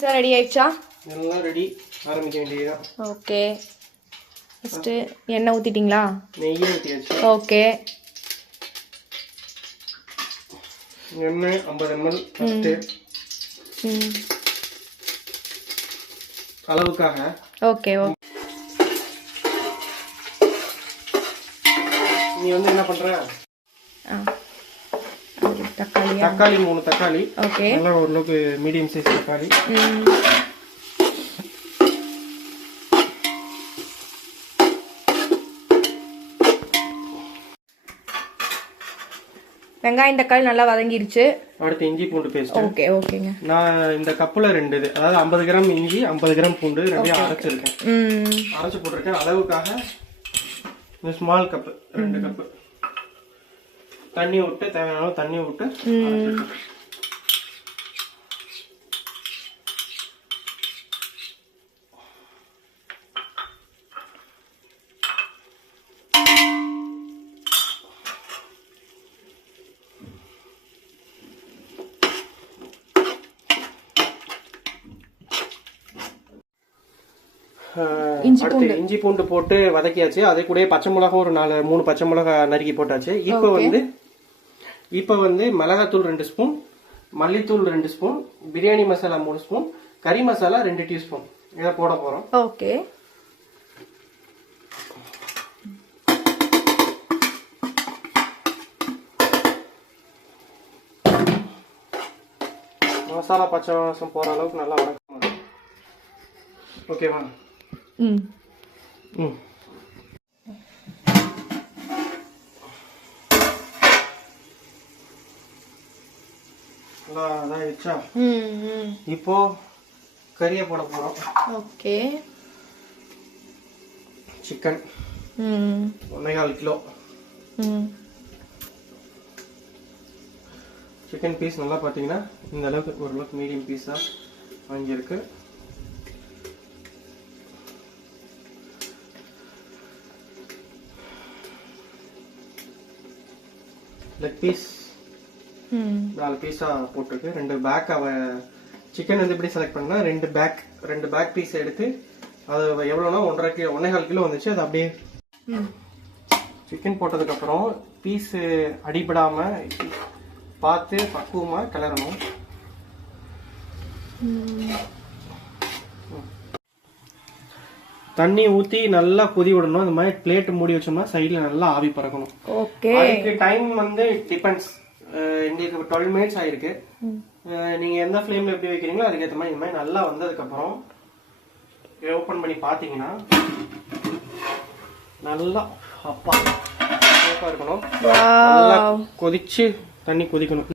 Sir ready ஆயிடுச்சா? எல்லாம் ready, ஆரம்பிக்க வேண்டியதுதான். ஓகே, ஃபஸ்ட்டு எண்ணெய் ஊற்றிட்டிங்களா? நெய்யை ஊற்றியாச்சு. ஓகே, எண்ணெய் 50 ml ஃபஸ்ட்டு அளவுக்காக. Okay okay. நீ வந்து என்ன பண்ற? தக்காளி 3 தக்காளி. ஓகே, நல்லா ஓரளவுக்கு மீடியம் சைஸ் தக்காளி. வெங்காயம் தக்காளி நல்லா வதங்கிருச்சு. அடுத்து இஞ்சி பூண்டு பேஸ்ட். ஓகே ஓகேங்க. நான் இந்த கப்புல 2 இது, அதாவது 50 கிராம் இஞ்சி 50 கிராம் பூண்டு ரெண்டையும் அரைச்சிருக்கேன். அரைச்சு போட்டிருக்கேன். அளவுக்காக இந்த ஸ்மால் கப்பு 2 கப்பு தண்ணி விட்டு, தேவையான அளவு தண்ணி விட்டு இஞ்சி பூண்டு போட்டு வதக்கியாச்சு. அதே கூட பச்சை மிளகா ஒரு 3 பச்சை மிளகா நறுக்கி போட்டாச்சு. இப்போ வந்து மிளகாத்தூள் 2 ஸ்பூன், மல்லித்தூள் 2 ஸ்பூன், பிரியாணி மசாலா 3 ஸ்பூன், கறி மசாலா 2 டீஸ்பூன் இதை போட போறோம். ஓகே, மசாலா பச்சை வாசம் போற அளவுக்கு நல்லா வதக்கணும். ஓகேவா? இப்போ கறியை போட போறோம். Okay, chicken 1.25 kilo. Chicken piece நல்லா பார்த்தீங்கன்னா இந்த அளவுக்கு ஓரளவுக்கு மீடியம் பீஸா வாங்கியிருக்கு. லெக் பீஸ் 4 பீஸா போட்டிருக்கு. 2 பேக் சிக்கன் வந்து எப்படி செலக்ட் பண்ணா 2 பேக் பீஸ் எடுத்து அது எவ்வளோனா 1.5 கிலோ வந்துச்சு. அது அப்படியே சிக்கன் போட்டதுக்கு அப்புறம் பீஸ் அடிபடாம பார்த்து பக்குவமா கிளறணும். தண்ணி ஊத்தி நல்லா கொதி விடணும். இந்த மாதிரி பிளேட் மூடி வச்சோம்னா சைடுல நல்லா ஆவி பறக்கணும். ஓகே, அதுக்கு டைம் வந்து டிபெண்ட்ஸ். எங்களுக்கு 12 மினிட்ஸ் ஆயிருக்கு. நீங்க எந்த ஃப்ளேம்ல எப்படி வைக்கிறீங்களோ அதுக்கேற்ற மாதிரி. இந்த மாதிரி நல்லா வந்ததுக்கு அப்புறம் ஓபன் பண்ணி பாத்தீங்கன்னா நல்லா அப்பா இருக்கணும். நல்லா கொதிச்சு தண்ணி கொதிக்கணும்.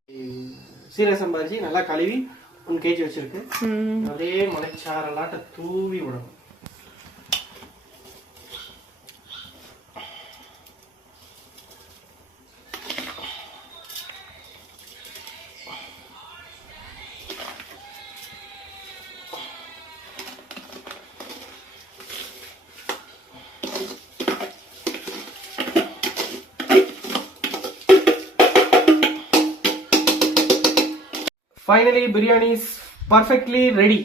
சீரக சம்பா அரிசி நல்லா கழுவி 1 kg வச்சிருக்கு. அதே மலைச்சாரலாட்ட தூவி விடணும். Finally, biryani is perfectly ready.